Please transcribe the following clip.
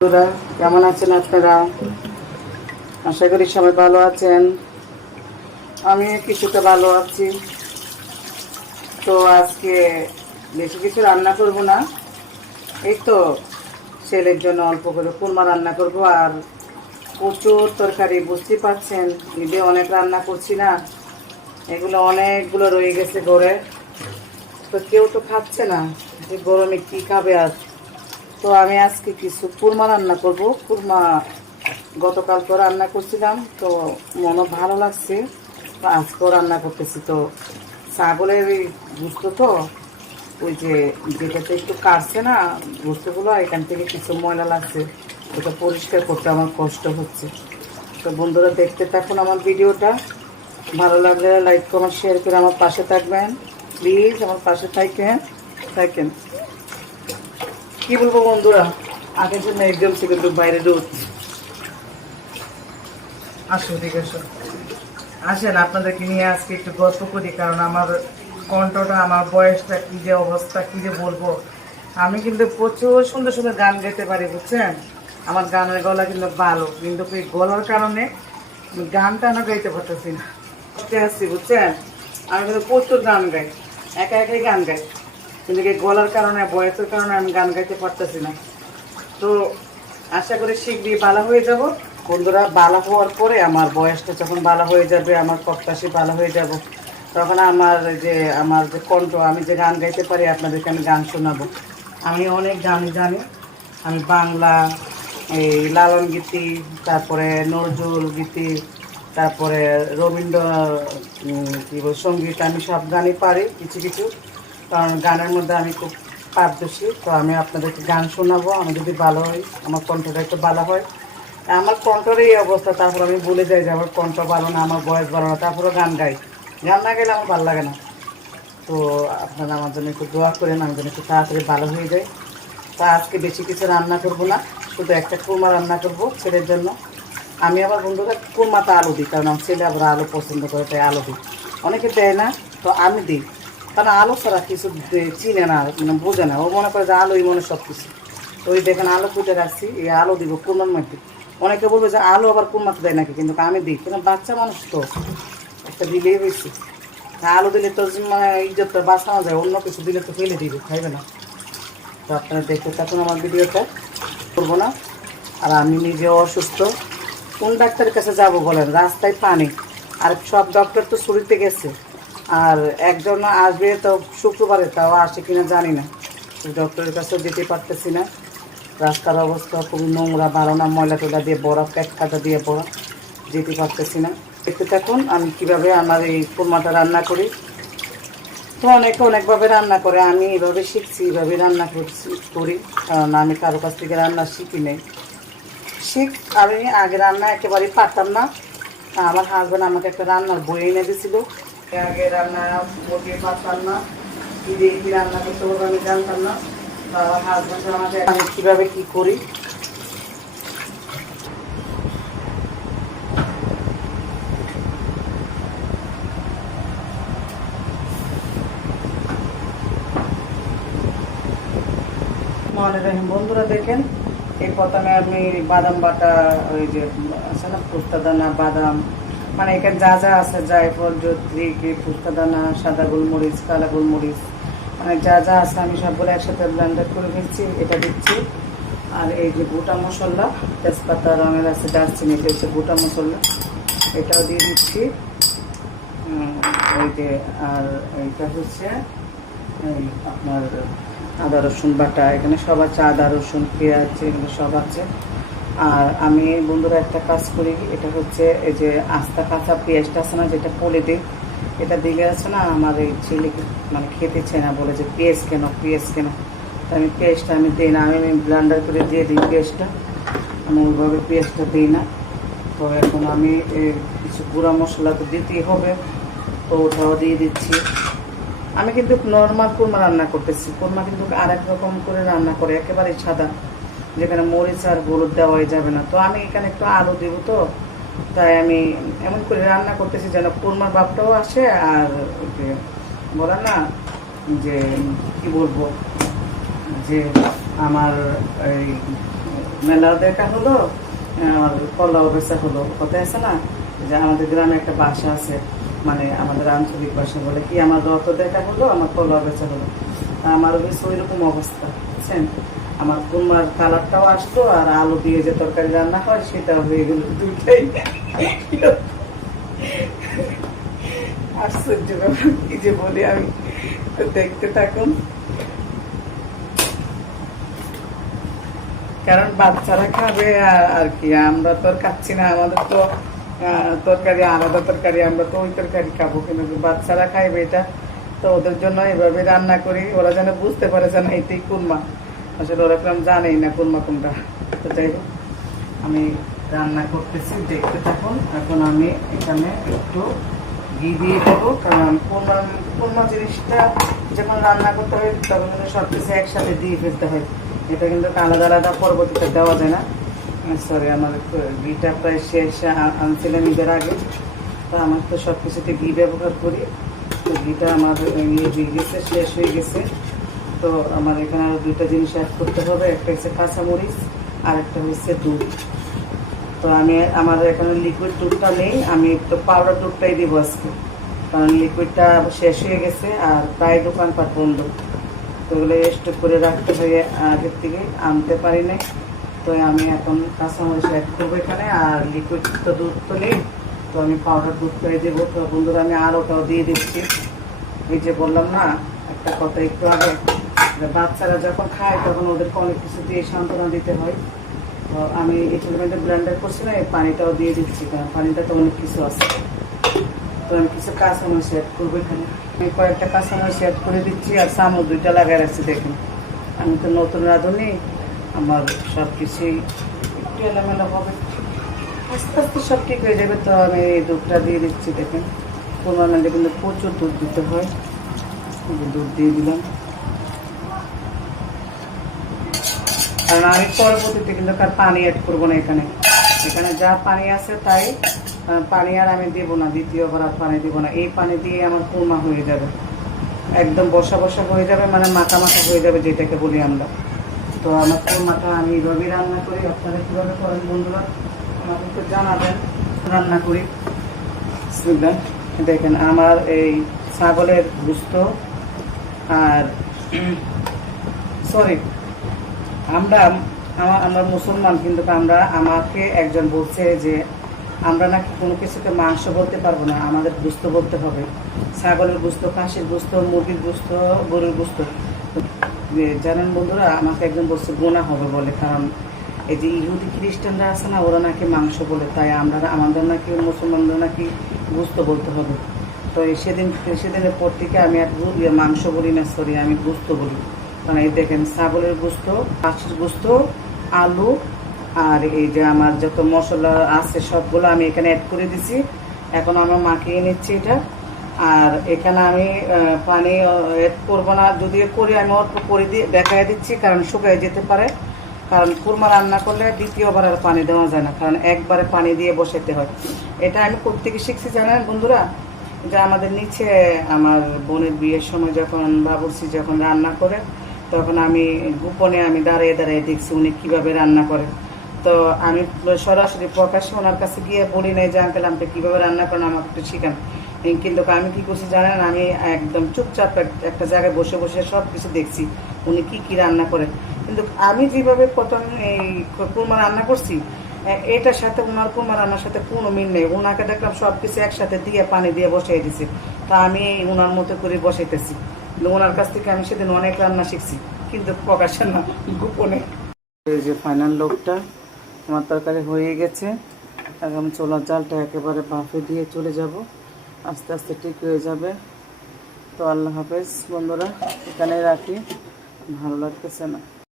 বন্ধুরা, কেমন আছেন আপনারা? আশা করি সবাই ভালো আছেন। আমি কিছুটা ভালো আছি। তো আজকে বেশি কিছু রান্না করব না। এই তো ছেলের জন্য অল্প করে কুরমা রান্না করব আর প্রচুর তরকারি বুঝতে পারছেন, ঈদে অনেক রান্না করছি না। এগুলো অনেকগুলো রয়ে গেছে ঘরে। তো কেউ তো খাচ্ছে না যে গরমে কি খাবে আর তো আমি আজকে কিছু কুরমা রান্না করব। কুরমা গতকাল তো রান্না করছিলাম, তো মনে ভালো লাগছে। তো আজকেও রান্না করতেছি। তো ছাগলের এই গুস্ত তো, ওই যে যেটাতে একটু কাটছে না গুস্তগুলো, এখান থেকে কিছু ময়লা লাগছে। ওটা পরিষ্কার করতে আমার কষ্ট হচ্ছে। তো বন্ধুরা দেখতে থাকুন আমার ভিডিওটা। ভালো লাগলে লাইক, কমেন্ট, শেয়ার করে আমার পাশে থাকবেন। প্লিজ আমার পাশে থাকেন থাকেন কি বলব বন্ধুরা? আগের জন্য একদম সে কিন্তু বাইরে রোদ আসো ঠিক আছে আসেন, আপনাদেরকে নিয়ে আজকে একটু গল্প করি, কারণ আমার কণ্ঠটা, আমার বয়সটা কি যে অবস্থা, কি যে বলব। আমি কিন্তু প্রচুর সুন্দর সুন্দর গান গাইতে পারি, বুঝছেন? আমার গানের গলা কিন্তু ভালো, কিন্তু এই গলার কারণে গানটা না গাইতে পারতেছি না। আসছি বুঝছেন? আমি কিন্তু প্রচুর গান গাই, একা একাই গান গাই। কিন্তু এই গলার কারণে, বয়সের কারণে আমি গান গাইতে পারতেছি না। তো আশা করি শীঘ্রই ভালো হয়ে যাব। বন্ধুরা ভালো হওয়ার পরে আমার বয়সটা যখন ভালো হয়ে যাবে, আমার প্রত্যাশী ভালো হয়ে যাব, তখন আমার যে আমার যে কণ্ঠ, আমি যে গান গাইতে পারি, আপনাদেরকে আমি গান শোনাবো। আমি অনেক গান জানি। আমি বাংলা, এই লালন গীতি, তারপরে নজরুল গীতি, তারপরে রবীন্দ্র কি বল, সংগীত, আমি সব গানই পারি, কিছু কিছু। কারণ গানের মধ্যে আমি খুব পারদর্শী, তো আমি আপনাদেরকে গান শোনাবো, আমি যদি ভালো হয় আমার কণ্ঠটা একটু ভালো হয়। আমার কণ্ঠের এই অবস্থা, তারপর আমি বলে যাই যে আমার কণ্ঠ ভালো না, আমার বয়স ভালো না তারপরে গান গাই। গান না গেলে আমার ভালো লাগে না। তো আপনারা আমার জন্য একটু দোয়া করেন, আমি যেন একটু তাড়াতাড়ি ভালো হয়ে যায় তা আজকে বেশি কিছু রান্না করব না, শুধু একটা কুরমা রান্না করব ছেলের জন্য। আমি আবার বন্ধুরা কুরমাতে আলু দিই, কারণ আমার ছেলে আবার আলু পছন্দ করে, তাই আলু দিই। অনেকে দেয় না, তো আমি দিই। কারণ আলো ছাড়া কিছু চিনে না মানে বোঝে না। ও মনে করে যে আলুই মনে সব কিছু ওই দেখেন আলো কুটে রাখছি, এই আলো দিব কুরমার মধ্যে? অনেকে বলবে যে আলু আবার কুরমাতে দেয় নাকি? কিন্তু আমি দিই। কিন্তু বাচ্চা মানুষ তো, একটা দিলেই হয়েছে। আলু দিলে তো মানে ইজ্জতটা বাঁচানো যায়, অন্য কিছু দিলে তো ফেলে দিবে, খাইবে না। তো আপনারা দেখতে থাকুন আমার ভিডিওটা। করব না। আর আমি নিজেও অসুস্থ। কোন ডাক্তারের কাছে যাব বলেন? রাস্তায় পানি। আর সব ডক্টর তো ছুটিতে গেছে। আর একজন আসবে তো শুক্রবারে, তাও আসে কিনা জানি না। ডক্টরের কাছেও যেতে পারতেছি না। রাস্তার অবস্থা খুবই নোংরা বারোনা ময়লা টয়লা দিয়ে বড় প্যাক কাটা দিয়ে বড় যেতে পারতেছি না। দেখতে থাকুন, আমি কীভাবে আমার এই কোরমাটা রান্না করি। তো অনেকে অনেকভাবে রান্না করে, আমি এভাবে শিখছি এইভাবে রান্না করছি, করি, কারণ আমি কারও কাছ থেকে রান্না শিখি নেই। শিখ, আমি আগে রান্না একেবারেই পারতাম না। আমার হাজব্যান্ড আমাকে একটা রান্নার বই এনে দিয়েছিল আগে রান্না বইয়ে পারতাম না কি দিয়ে কি রান্না করতে হবে, আমি জানতাম না। আমার হাজব্যান্ড আমাকে আমি কীভাবে কী করি? বন্ধুরা দেখেন এই প্রথমে আমি বাদাম বাটা, ওই যে আছে না ফুস্তা দানা, বাদাম মানে এখানে যা যা আছে, জায়ফল, জত্রি, কি ফুস্তা দানা, সাদা গোলমরিচ, কালা গোলমরিচ মানে যা যা আছে আমি সবগুলো একসাথে ব্লেন্ডার করে ফেলছি এটা দিচ্ছি। আর এই যে গোটা মশলা, তেজপাতা, রঙের আছে দারচিনি, এটা হচ্ছে গোটা মশলা, এটাও দিয়ে দিচ্ছি। এই যে, আর এইটা হচ্ছে আপনার আদা রসুন বাটা, এখানে সব আছে, আদা রসুন, পেঁয়াজ, এগুলো সব আছে। আর আমি বন্ধুরা একটা কাজ করি, এটা হচ্ছে এই যে আস্তা কাঁচা পেঁয়াজটা আছে না, যেটা পলে দিই, এটা দিলে আছে না আমার এই ছেলে মানে খেতে চায় না, বলে যে পেঁয়াজ কেন পেঁয়াজ কেন? তো আমি পেঁয়াজটা আমি দিই না, আমি ব্লান্ডার করে দিয়ে দিই পেঁয়াজটা। আমি ওইভাবে পেঁয়াজটা দিই না। তো এখন আমি কিছু গুঁড়া মশলা তো দিতেই হবে, তো ওটাও দিয়ে দিচ্ছি। আমি কিন্তু নর্মাল কোরমা রান্না করতেছি, কোরমা কিন্তু আরেক রকম করে রান্না করে একেবারে সাদা। যেখানে মরিচ আর হলুদ দেওয়াই যাবে না। তো আমি এখানে একটু আলু দেব তো, তাই আমি এমন করে রান্না করতেছি যেন কোরমার বাপটাও আসে আর বলে না, যে কি বলব, যে আমার এই মেলাও দেখা হলো, আমার কলাও বেচা হলো। কথা আছে না? যে আমাদের গ্রামে একটা বাসা আছে মানে আমাদের আঞ্চলিক ভাষা বলে। কি আমার রত দেখা হলো? আমার কলাও বেচা হলো। আমার বেশ ওই রকম অবস্থা, বুঝছেন? আমার কুমার কালারটাও আসলো আর আলু দিয়ে যে তরকারি রান্না হয় সেটাও হয়ে গেল দুইটাই। আশ্চর্য কি যে বলি আমি। দেখতে থাকুন। কারণ বাচ্চারা খাবে আর- কি, আমরা তো খাচ্ছি না। আমাদের তো তরকারি, আলাদা তরকারি, আমরা তো ওই তরকারি খাব কিন্তু বাচ্চারা খাইবে এটা, তো ওদের জন্য এভাবে রান্না করি। ওরা যেন বুঝতে পারে যে না, এটাই কুরমা। আসলে ওরা কেমন জানেই না কুরমা কোনটা তো যাই হোক, আমি রান্না করতেছি, দেখতে থাকুন। এখন আমি এখানে একটু ঘি দিয়ে দেবো, কারণ কোরমা কোরমা জিনিসটা যখন রান্না করতে হয়, তখন কিন্তু সব কিছু একসাথে দিয়ে ফেলতে হয়। এটা কিন্তু আলাদা আলাদা পরবর্তীতে দেওয়া যায় না। সরি আমার ঘিটা প্রায় শেষ আনছিলাম ঈদের আগে। তা আমার তো সব কিছুতে ঘি ব্যবহার করি। তো ঘিটা আমার ইয়ে হয়ে গেছে, শেষ হয়ে গেছে। তো আমার এখানে আরও দুইটা জিনিস অ্যাড করতে হবে। একটা হচ্ছে কাঁচামরিচ আর একটা হচ্ছে দুধ। তো আমি আমার এখানে লিকুইড দুধটা নেই, আমি তো পাউডার দুধটাই দিব আজকে। কারণ লিকুইডটা শেষ হয়ে গেছে আর প্রায় দোকানপাট বন্ধ। তো ওগুলো স্টোক করে রাখতে হয়ে আগের থেকে, আনতে পারি নাই। তো আমি এখন কাঁচামরিচ অ্যাড করব এখানে, আর লিকুইড তো দুধ তো নেই। তো আমি পাউডার দুধটাই দেবো। তো বন্ধুরা, আমি আর ওটাও দিয়ে দিচ্ছি। এই যে বললাম না, একটা কথা একটু আগে। বাচ্চারা যখন খায়, তখন ওদেরকে অনেক কিছু দিয়ে সান্ত্বনা দিতে হয়। তো আমি এখানে মধ্যে ব্লেন্ডার করছি না, এই পানিটাও দিয়ে দিচ্ছি, কারণ পানিটা তো অনেক কিছু আছে। তো আমি কিছু কাঁচামরিচ অ্যাড করব এখানে। আমি কয়েকটা কাঁচামরিচ অ্যাড করে দিচ্ছি, আর চামচ দুইটা লাগাই রাখছি, দেখুন। আমি তো নতুন রাঁধুনি, আমার সব কিছুই একটু এলোমেলো হবে। আস্তে আস্তে সব ঠিক হয়ে যাবে, তো আমি এই দুধটা দিয়ে দিচ্ছি, দেখেন। টুর্নামেন্টে কিন্তু প্রচুর দুধ দিতে হয়। দুধ দিয়ে দিলাম। কারণ আমি পরবর্তীতে কিন্তু আর পানি অ্যাড করব না এখানে। এখানে যা পানি আছে তাই পানি আর আমি দেবো না, দ্বিতীয়বার আর পানি দেবো না। এই পানি দিয়ে আমার কুরমা হয়ে যাবে। একদম বসা বসা হয়ে যাবে মানে মাথা মাথা হয়ে যাবে যেটাকে বলি আমরা। তো আমার কুরমাটা আমি রবি রান্না করি। আপনারা কীভাবে করেন বন্ধুরা, আমাকে একটু জানাবেন। রান্না করি। বিসমিল্লাহ। দেখেন, আমার এই ছাগলের গুস্ত আর সরি আমরা আমার মুসলমান, কিন্তু আমরা, আমাকে একজন বলছে যে, আমরা নাকি কোনো কিছুকে মাংস বলতে পারব না, আমাদের গুস্ত বলতে হবে। ছাগলের গুস্ত, খাসির গুস্ত, মুরগির গুস্ত, গরুর গুস্ত। জানেন বন্ধুরা, আমাকে একজন বলছে, গোনা হবে বলে, কারণ এই যে ইহুদি খ্রিস্টানরা আছে না, ওরা নাকি মাংস বলে, তাই আমরা, আমাদের নাকি, মুসলমানদের নাকি গুস্ত বলতে হবে। তো সেদিন, সেদিনের পর থেকে আমি আর ইয়ে মাংস বলি না, সরি, আমি গুস্ত বলি। কারণ এই দেখেন ছাগলের গুস্ত খাসির গুস্ত, আলু, আর এই যে আমার যত মশলা আছে সবগুলো আমি এখানে অ্যাড করে দিছি। এখন আমরা মাখিয়ে নিচ্ছি এটা। আর এখানে আমি পানি অ্যাড করব না, যদিও করি আমি অল্প করে দিয়ে দেখাই দিচ্ছি, কারণ শুকিয়ে যেতে পারে। কারণ কুরমা রান্না করলে দ্বিতীয়বার আর পানি দেওয়া যায় না, কারণ একবারে পানি দিয়ে বসাতে হয়। এটা আমি কোথেকে শিখছি জানেন বন্ধুরা? যে আমাদের নিচে আমার বোনের বিয়ের সময় যখন বাবুর্চি যখন রান্না করে তখন আমি গোপনে আমি দাঁড়িয়ে দাঁড়িয়ে দেখছি উনি কীভাবে রান্না করে। তো আমি সরাসরি প্রকাশ্যে ওনার কাছে গিয়ে বলি নাই যে, আঙ্কেল, আপনি কীভাবে রান্না করেন? আমাকে একটু শিখান। কিন্তু আমি কি করছি জানেন, আমি একদম চুপচাপ একটা জায়গায় বসে বসে সব কিছু দেখছি উনি কি কি রান্না করে কিন্তু আমি যেভাবে প্রথম এই কুরমা রান্না করছি এটার সাথে ওনার কুরমা রান্নার সাথে কোনো মিল নেই। ওনাকে দেখলাম সব কিছু একসাথে দিয়ে পানি দিয়ে বসাই দিছি। তা আমি ওনার মতো করে বসাইতেছি। কিন্তু ওনার কাছ থেকে আমি সেদিন অনেক রান্না শিখছি, কিন্তু প্রকাশ না, গোপনে। এই যে ফাইনাল লোকটা আমার তরকারি হয়ে গেছে। এখন চোলার জালটা একেবারে বাফে দিয়ে চলে যাব। আস্তে আস্তে ঠিক হয়ে যাবে। তো আল্লাহ হাফেজ, বন্ধুরা এখানে রাখি। ভালো লাগতেছে না।